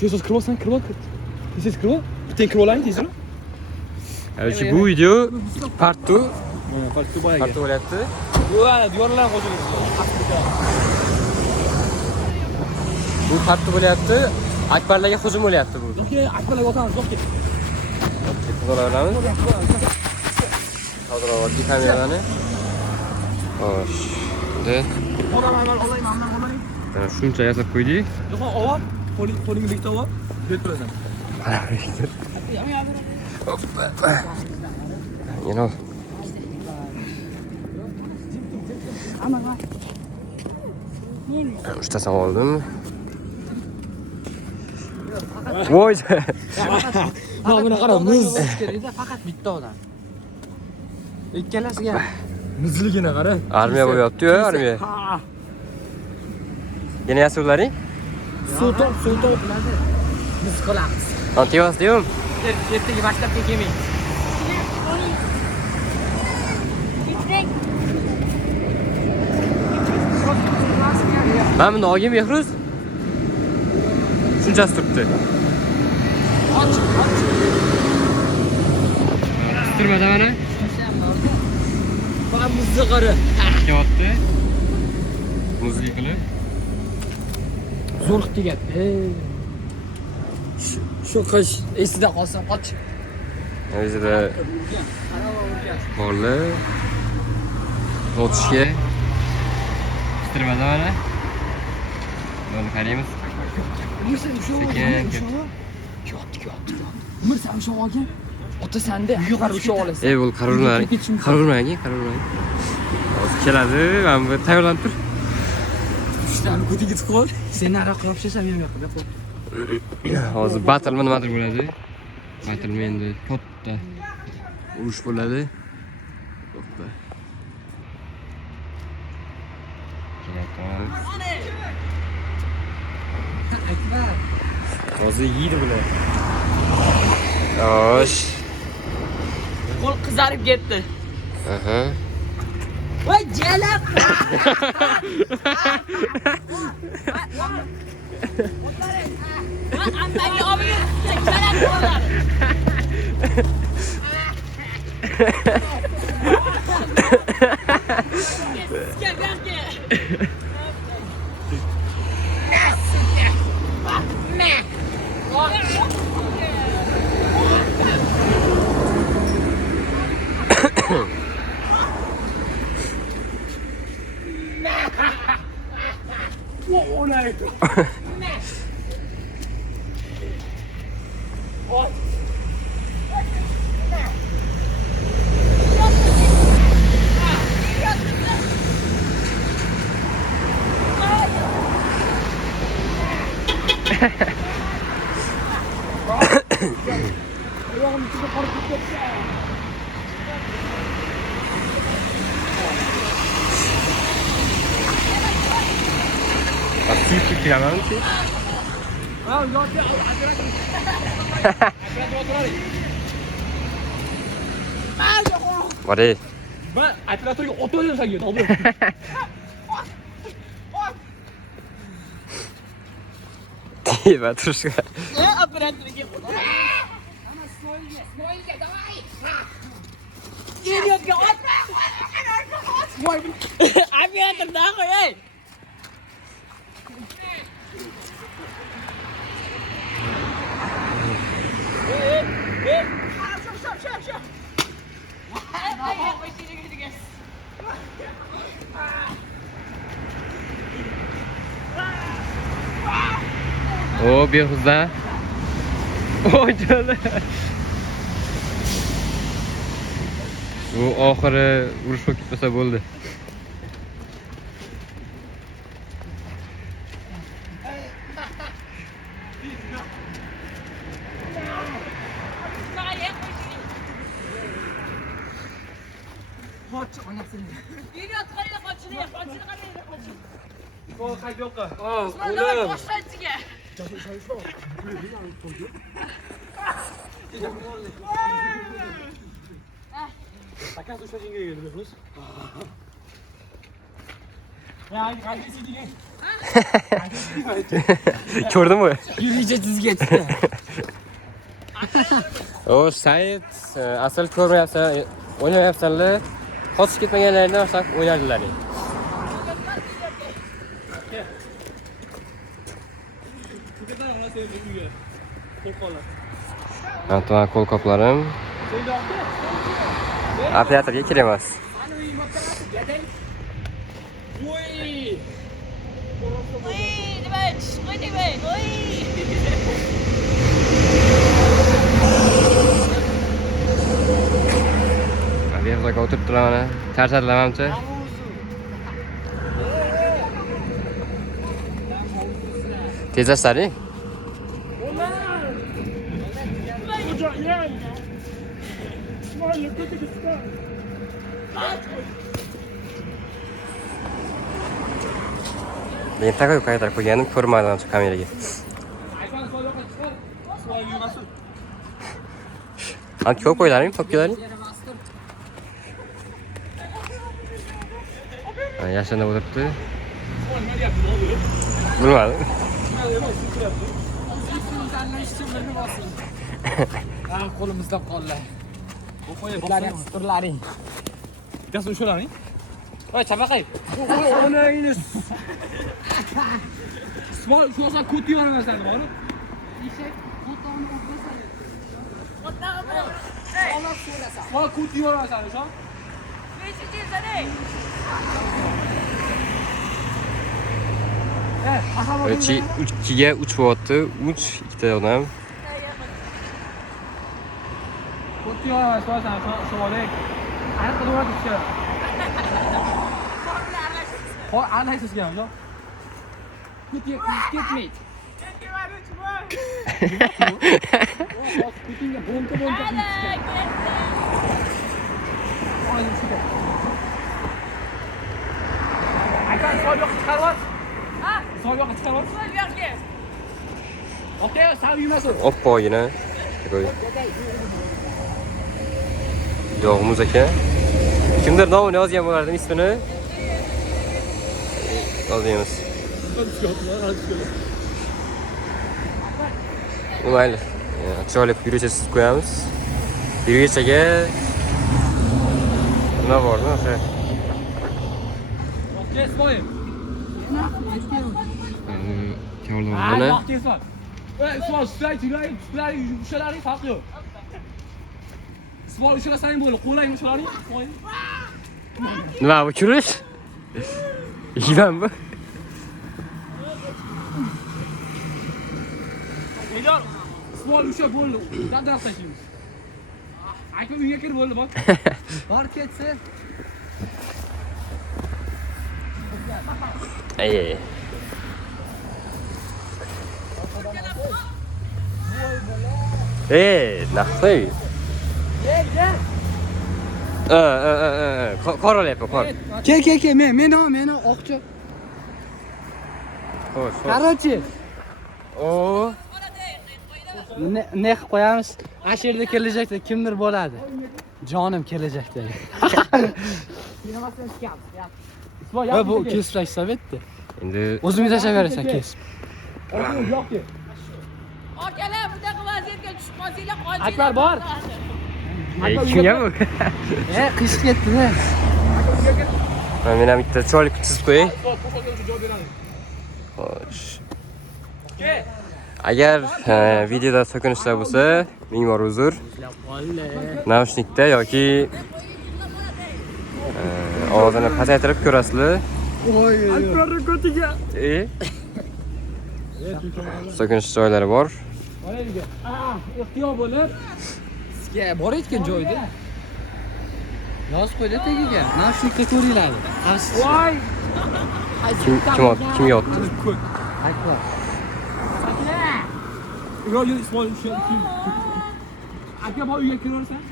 Tezroq kirib olsan, kirib ol. Tez kirib ol. Bitta kirib olaylik tezroq. Bu video part 2. Farqi boyaga. Part 2 bo'lyapti. Bu diyorlar qo'shilib. Bu part 2 bo'lyapti. Akbarlarga hujum bo'lyapti bu. Yo'q, akbarlarga o'tamiz, yo'q. Qo'llaramiz. Hozir oddiy kamerani. Xo'sh. Mana shuncha yasab qo'ydik. Yo'q, olib, qo'lingni bitta olib, deb turasan. Hoppa. Yana. Uchtasini oldim. Voy. Mana buni qara, muz. Faqat bitta odam. Ikkalasiga Muzligini qara. Armiya bo'lyapti-yu, armiya. Yana yasuvlaring? Suv top biladi. biz qilamiz. Antiyos deyum. Ertaga maktabga kelmang. Ben buni olgin Behruz. Shunchasi turibdi. Turmada mana. Faqat muzni qara. Kelyapti. Muzli qilib. Zo'rq tegadi. Shu qish esida qolsa och. O'zida borli. O'tishga. Turmada mana. Yo'lni qaraymiz. Sekin. Umr sen o'sha olgan. Ota senda yuqori o'sha olasan. Ey bo'l qarorlang. Qarorlang. Hozir keladi. Men bu tayyorlanib tur. Ishdan ko'tiga tiqib ol. Sen aroq qilib ishlasam ham yo'q deb qo'y. Hozir battle nimadir bo'ladi. Battle endi katta urush bo'ladi. Hoppa. Akbar. Hozir yeydi bular. Yosh. Qo'l qizarib ketdi. Aha. Voy jalab. Ammaga olib jalab qo'ylar. Así que avance. Vale. Ben operatorga o'tib sanki, to'g'ri. Va turishga. Operatorga. Smoilga, davay. Idiotga ot. Voy. Operator da qo'y, ey. O Behruzda. O canım. Bu oxiri urush bo'lib ketmasa bo'ldi. Idiot qarayla qochini qarayla qochini. Qo'l qayt yo'qqa. Qo'lim. Boshqachiga. Takas ushla jinga keldi, Behruz. Ya, qaysi Ko'rdingmi? Yuricha sizga ketdi. O Said asl ko'rmayapsan, o'ynamayapsanlar. Qochib ketmaganlaringdan olsak o'ynardilaring. Antoine qo'lqoplarim. Operatorga kerak emas. Aviaga o'tiribdilar mana. Charchadilar-manimcha. Tezlashlaring. Men taqoy qaytarib qo'yganim ko'rmadim shu kameraga. Ham ko'p qo'ylaring, topganlaring. Yashanib o'tiribdi. Bilmadim. Qo'limizda qollar. Qo'ylaring, turlaring. Bittasi o'shalaring. Voy, chapaqay. Onangni. Svol shunaqa ko'ti yormasan, borib. Eshak qotoni o'qisa. Svol ko'ti yormasan, o'sha. Chi 2ga 3 bo'lyapti. 3 ikkita odam. Ko'ti yormasan, svolik. Ana qilib o'tishdi. Qo'y, ana sizga, o'sha. Ko'ti ketmaydi. Ko'tingga bonta. Aytan sol yoqqa chiqarib. Ha? Sol yoqqa chiqarib. Sol yoqqa. Okey, sal yurmasin. Oppogina. Qo'y. Yog'imiz aka. Kimdir nomini yozgan bo'lardim ismini. Yozamiz. Mayli. Chiroyli yuricha sizib qo'yamiz. Yurichaga nima bormi? O'sha. Okey, svoyim. Mana Svol ushlaring farqi yo'q. Svol ushlasang bo'ldi, qo'lang ushlaring. nima bu kirish? Yivan bu. Egar svol usha bo'ldi, dadroq tashlaymiz. Aka uyga kirib bo'ldi, bor. Bor ketsin. Ey. Naqay. Qoralayapti, qor. Ke, men oqchi. Xo'sh. Короче, O. ne qilib qo'yamiz? Ashirda kelajakda kimdir bo'ladi. Jonim kelajakda. Va bu kesrash sovetdi. Endi O'zimiz yashayversan kesib. Yo'q. Akalar bunaqa vaziyatga tushib qolsanglar qolinglar. Akbar bor. kimga bu? Qishib ketdi-da. Men ham bitta chiroyli chizib qo'ying. Xo'sh. Agar videoda so'kinishlar bo'lsa, ming bor uzr. Naushnikda yoki ovozini pasaytirib ko'rasizlar. Akbarning ko'tiga. So'kinish joylari bor. Mana yerga. Ehtiyot bo'lib. Sizga borayotgan joyda. Yoz qo'ydi tagiga. Naushnikda ko'ringlar. Voy. Kim yotdi? Akbar. Yo, Ismoil usha. Aka bor uyga kiraversan.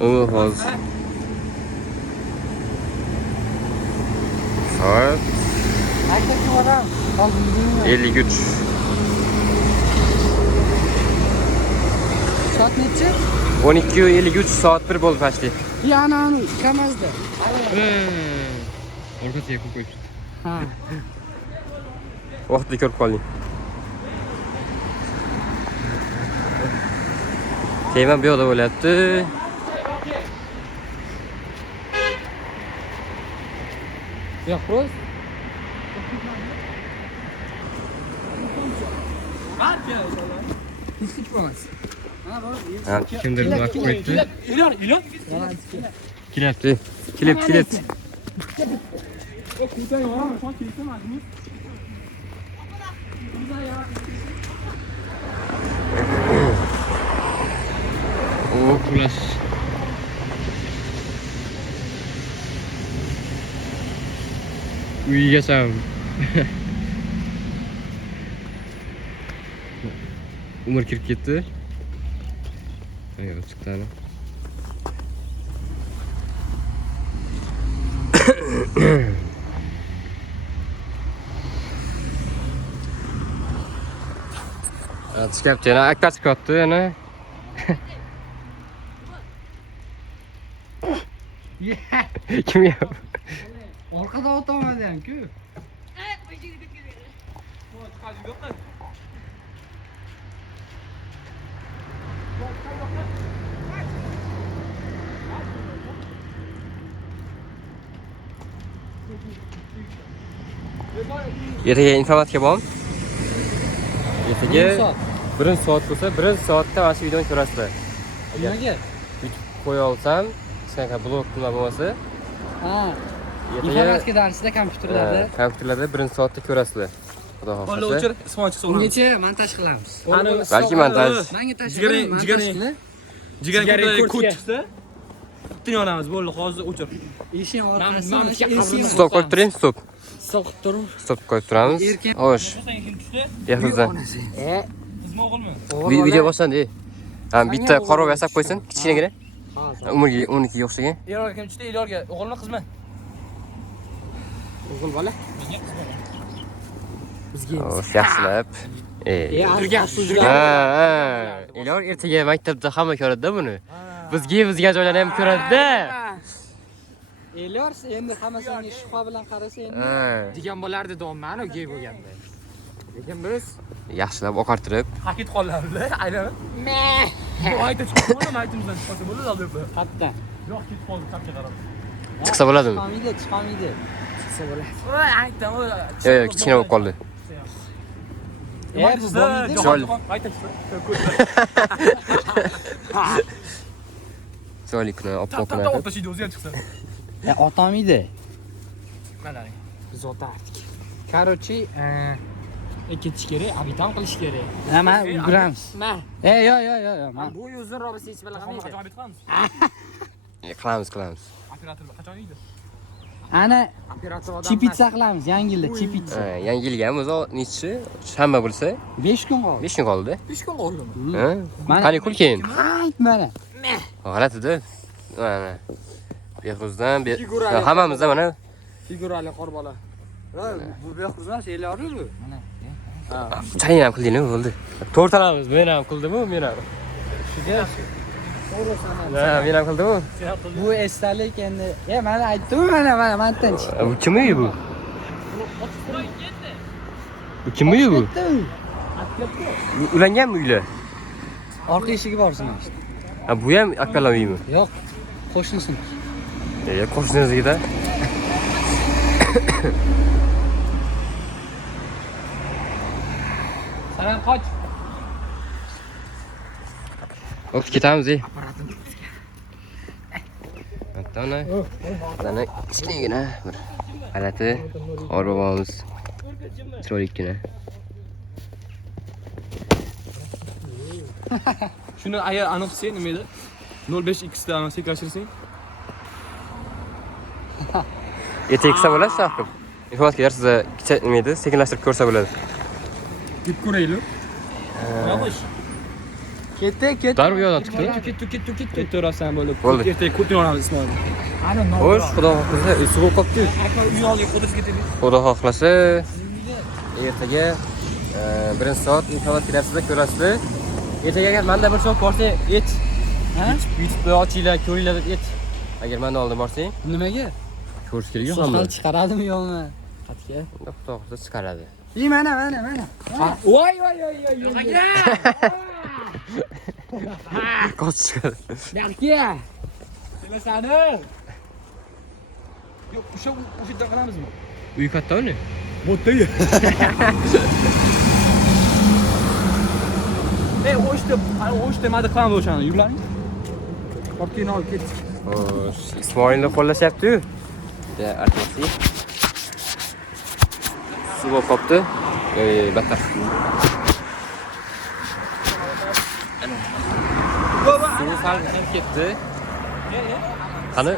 Hozir soat Maktabga boram. Hozir 53. Soat necha? 12:53 soat 1 bo'ldi почти. Yana KAMAZda. Orqasiga qo'yib qo'yibdi. Ha. Vaqtli ko'rib qolding. Kema bu yoqda bo'lyapti. Yo'q, ro'z. Hech bo'lmas. Ha, kimdir vaqt qo'yibdi. İlan. Kelyapti. Kelyapti. O kuydan yo'qmi? Son kelsa mazmun. O kulash. Uyga sam. Umar kirib ketdi. Ayol chiqdi. Chiqyapti, yana akka chiqyapti yana. Kim ya? Orqada o'tolmadim-ku. Ertaga informatika bormi? Ertaga 1 soat bo'lsa, 1 soatda mana shu videoni ko'rasizlar. Nimaga? YouTube qo'ya olsam, hech qanaqa blog nima bo'lmasa, Ha. ertaga Informatika darsida kompyuterlarda. kompyuterlarda 1 soatda ko'rasizlar. Xudo Qo'lni xohlasa. o'chir, ismonchi so'rayman. Ungacha montaj qilamiz. Balki montaj. Menga tashlayman. Jigaring kod chiqsa, bitta yonamiz bo'ldi, hozir o'chir. Eshik orqasi. Stop qo'yib turing, stop. Stop turib. Stop qo'yib turamiz. Xo'sh, Kim tushdi? Behruzdan. Qizmi o'g'ilmi? Video boshlandi. Ha, bitta qaror yasab qo'ysin, kichkinagina. Umrga 12 o'xshagan. Elorga kim tushdi? Elorga o'g'ilmi, qizmi? O'g'il bola. Xo'sh, yaxshilab. Elor ertaga maktabda hamma ko'radi-da buni. Bizga joylarni ham ko'radi-da. Elyor endi hammasini shubha bilan qarasa endi degan bo'lardi domani gey bo'lganda. Lekin biz Yaxshilab oqartirib. Ha ketib qoldilar, aylanib. Bu ayta chiqib qoldi, aytimizdan chiqsa bo'ladi albatta. qayerdan? Yo'q, ketib qoldi, chapga qarab. Chiqsa bo'ladimi? Chiqmaydi. Chiqsa bo'ladi. Voy, aytdim, voy. Yo'q, kichkina bo'lib qoldi. Chiroyli. Ayta chiqsa. Chiroyli kuni, oppoq kuni. To'xta, o'tashidi o'zi ham chiqsa. Otamiydi. Mana. Biz otardik. Короче, ketish kerak, abitan qilish kerak. Nima, ulguramiz. Yo'q. Bu uzunroq biz hech bilmaydi. Qachon abit qilamiz? Qilamiz. Operator qachon yeydi? Ana chipitsa qilamiz, yangi yilda chipitsa. Yangi yilga ham o'zi nechi? Shanba bo'lsa, 5 kun qoldi. 5 kun qoldi. 5 kun qoldimi? Ha? Qanikul keyin. Ayt mana. G'alati-da. Mana. Behruzdan, hammamizda mana Figurali qor bola. Bu Behruzdan Elyormi bu? Mana. chayin ham qildingmi? Bo'ldi. To'rtalamiz, men ham qildimmi, men ham. Shunga Men ham qildimmi? bu esdalik endi. Mana aytdim mana tinch. Bu kimmi bu? Bu kimmi bu? Ulanganmi uylar? Orqa eshigi borsin işte. Ha, bu ham akalar uyimi? Yo'q, qo'shnisin. Qo'shniznikida. Salam qoch. O'q ketamiz. Mana kichkinagina bir g'alati qor bobomiz. Chiroylikkina. Shuni agar aniq qilsang nima edi? 05x dan sekinlashtirasan. Ertaga qilsa bo'ladi, shaqib. Informatika darsida nima edi? Sekinlashtirib ko'rsa bo'ladi. Deb ko'raylik. Yo'q. Ketdi. Darbu yo'ldan chiqdi. Ketaversan bo'lib. Bo'ldi. Ertaga ko'tini olamiz Ismoil. Xo'sh, xudo xohlasa, suv qopdi. Aka uy oldiga qo'dirib ketaylik. Xudo xohlasa, ertaga 1 soat informatika darsida ko'rasizlar. ertaga agar manda bir so'm borsang et. Ha? YouTube'da ochinglar, ko'ringlar deb et. Agar manda oldim borsang, Nimaga? ko'rish kerak yo'q Soqol hamma. chiqaradimi yo'qmi? Xatga. Unda xudo xohlasa chiqaradi. Mana. Voy. Qoch chiqadi. Yaxshi. Kelasani. Yo'q, o'sha yerda qilamizmi? Uy katta uni. Bo'tda-yu. o'shda nima qilamiz o'shani? Yurlaring. Ortini olib ketdik. Xo'sh, Ismoilni qo'llashyapti-yu. Ya, artmoqchi. Suv bo'lib qopti. Battar. Suv sal ham ketdi. Qani?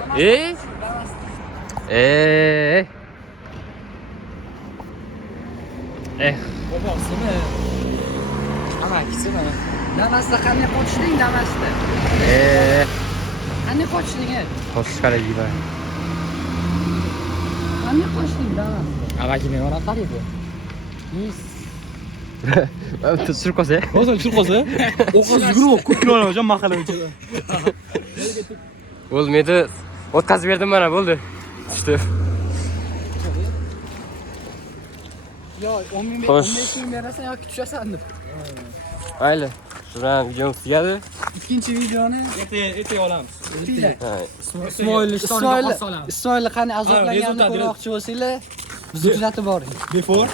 Bobosimi? Amakisimi? Damasda qanday qochding Damasda? Qanday qochding? Qo'shiq qaraydi. Qanday qochding Damasda? Amakini ona qaraydi. Tushirib qo'ysa. O'zim tushirib qo'ysa, o'qaz yugurib ko'p kilo olaman mahalla ichida. Bo'lmaydi. O'tkazib berdim mana, bo'ldi. Tushdi. Yo, 10 ming Xo'sh. berasan yoki tushasan deb. Mayli. Shundan videomiz tugadi. Ikkinchi videoni Ertaga olamiz. Ismoilni qanday azoblanganini ko'rmoqchi bo'lsanglar, bizni kuzatib boring. Before,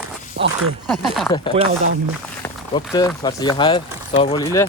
after. Qo'yamiz. Bo'pti, barchaga xayr, sog' bo'linglar.